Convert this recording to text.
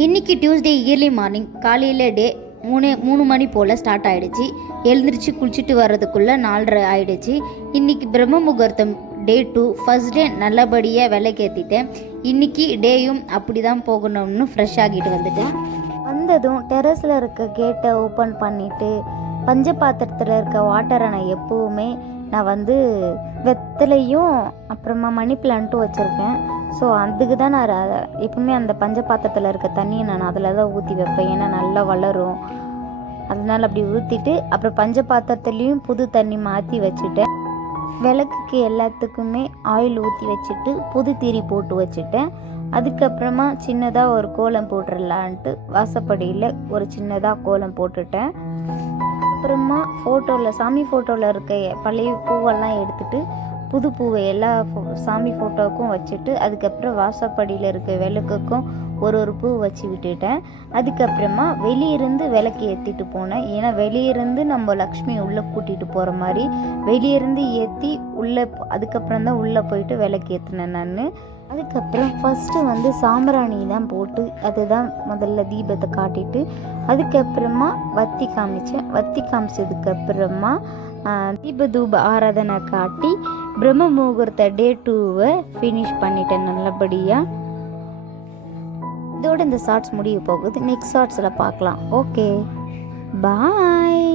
இன்றைக்கி Tuesday early morning காலையில் டே 3 மணி போல் start ஆகிடுச்சு. எழுந்திரிச்சு குளிச்சுட்டு வர்றதுக்குள்ளே 4:30 ஆகிடுச்சு. இன்றைக்கி பிரம்ம முகூர்த்தம் டே 2 ஃபஸ்ட் டே நல்லபடியாக விளக்கேற்றிட்டேன். இன்றைக்கி டேயும் அப்படி தான் போகணும்னு ஃப்ரெஷ் ஆகிட்டு வந்துட்டேன். வந்ததும் டெரஸில் இருக்க கேட்டை ஓப்பன் பண்ணிவிட்டு பஞ்ச பாத்திரத்தில் இருக்க வாட்டரை நான் எப்போவுமே நான் வெத்தலையும் அப்புறமா மணி பிளான்ட்டும் வச்சுருக்கேன். ஸோ அதுக்கு தான் நான் எப்பவுமே அந்த பஞ்ச பாத்திரத்தில் இருக்க தண்ணியை நான் அதில் தான் ஊற்றி வைப்பேன். ஏன்னா நல்லா வளரும். அதனால் அப்படி ஊற்றிட்டு அப்புறம் பஞ்ச பாத்திரத்துலேயும் புது தண்ணி மாற்றி வச்சுட்டேன். விளக்குக்கு எல்லாத்துக்குமே ஆயில் ஊற்றி வச்சுட்டு புது திரி போட்டு வச்சுட்டேன். அதுக்கப்புறமா சின்னதாக ஒரு கோலம் போட்டுடலான்ட்டு வாசப்படியில் ஒரு சின்னதாக கோலம் போட்டுட்டேன். அப்புறமா சாமி ஃபோட்டோவில் இருக்க பழைய பூவெல்லாம் எடுத்துகிட்டு புது பூவை எல்லா சாமி ஃபோட்டோவுக்கும் வச்சுட்டு அதுக்கப்புறம் வாசப்படியில் இருக்க விளக்குக்கும் ஒரு பூ வச்சு விட்டுட்டேன். அதுக்கப்புறமா வெளியிருந்து விளக்கு ஏற்றிட்டு போனேன். ஏன்னா வெளியிருந்து நம்ம லக்ஷ்மி உள்ளே கூட்டிகிட்டு போகிற மாதிரி வெளியிருந்து ஏற்றி உள்ளே அதுக்கப்புறம் தான் உள்ளே போயிட்டு விளக்கு ஏற்றினேன் நான். அதுக்கப்புறம் ஃபஸ்ட்டு சாம்பிராணி தான் போட்டு அதுதான் முதல்ல தீபத்தை காட்டிட்டு அதுக்கப்புறமா வத்தி காமிச்சேன். வத்தி காமிச்சதுக்கப்புறமா தீப தூப ஆராதனை காட்டி பிரம்ம முகூர்த்த டே 2 ஃபினிஷ் பண்ணிட்டேன் நல்லபடியாக. இதோட இந்த ஷார்ட்ஸ் முடிய போகுது. நெக்ஸ்ட் ஷார்ட்ஸில் பார்க்கலாம். ஓகே, பாய்.